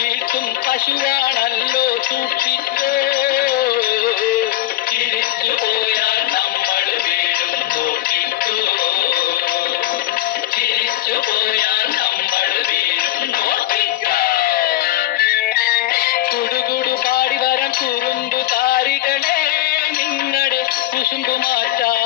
വീട്ടും പശുവാണല്ലോ സൂക്ഷിച്ചോ. ചിരിച്ചു പോയാൽ നമ്മൾ വീഴും നോക്കിക്കോ. ചിരിച്ചു പോയാൽ നമ്മൾ വീഴും നോക്കിക്കോ. കുടുകുടു പാടി വരാൻ കുറുമ്പു താരികളെ നിങ്ങളുടെ കുശുമ്പു മാറ്റാ